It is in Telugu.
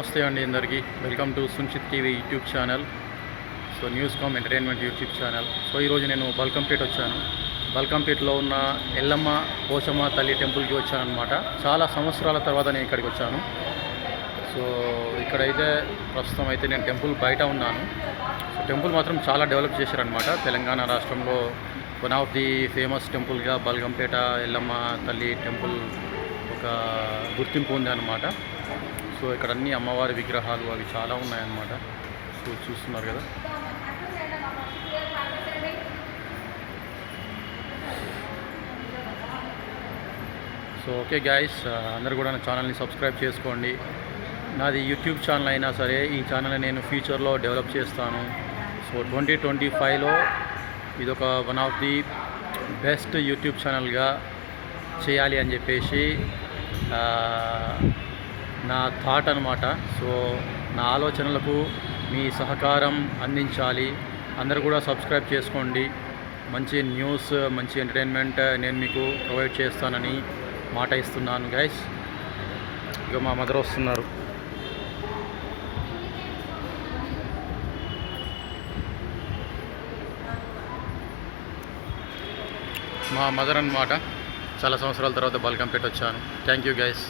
నమస్తే అండి అందరికీ. Welcome to Sunshith TV YouTube channel. So news cum entertainment YouTube channel. So ఈరోజు నేను బల్కంపేట వచ్చాను. బల్కంపేటలో ఉన్న ఎల్లమ్మ పోచమ్మ తల్లి టెంపుల్కి వచ్చానమాట. చాలా సంవత్సరాల తర్వాత నేను ఇక్కడికి వచ్చాను. సో ఇక్కడైతే ప్రస్తుతం అయితే నేను టెంపుల్ బయట ఉన్నాను. సో టెంపుల్ మాత్రం చాలా డెవలప్ చేశారనమాట. తెలంగాణ రాష్ట్రంలో వన్ ఆఫ్ ది ఫేమస్ టెంపుల్గా బల్కంపేట ఎల్లమ్మ తల్లి టెంపుల్ ఒక గుర్తింపు ఉంది అన్నమాట. సో ఇక్కడ అన్ని అమ్మవారి విగ్రహాలు అవి చాలా ఉన్నాయన్నమాట. సో చూస్తున్నారు కదా. సో ఓకే గాయస్, అందరు కూడా నా ఛానల్ని సబ్స్క్రైబ్ చేసుకోండి. నాది యూట్యూబ్ ఛానల్ అయినా సరే ఈ ఛానల్ని నేను ఫ్యూచర్లో డెవలప్ చేస్తాను. సో 2025లో ఇదొక one of the best YouTube ఛానల్గా చేయాలి అని చెప్పేసి నా థాట్ అనమాట. సో నా ఆలోచనలకు మీ సహకారం అందించాలి. అందరూ కూడా సబ్స్క్రైబ్ చేసుకోండి. మంచి న్యూస్, మంచి ఎంటర్టైన్మెంట్ నేను మీకు ప్రొవైడ్ చేస్తానని మాట ఇస్తున్నాను గైస్. ఇక మా మదర్ వస్తున్నారు. మా మదర్ అన్నమాట. చాలా సంవత్సరాల తర్వాత బల్కంపేట వచ్చాను. Thank you guys.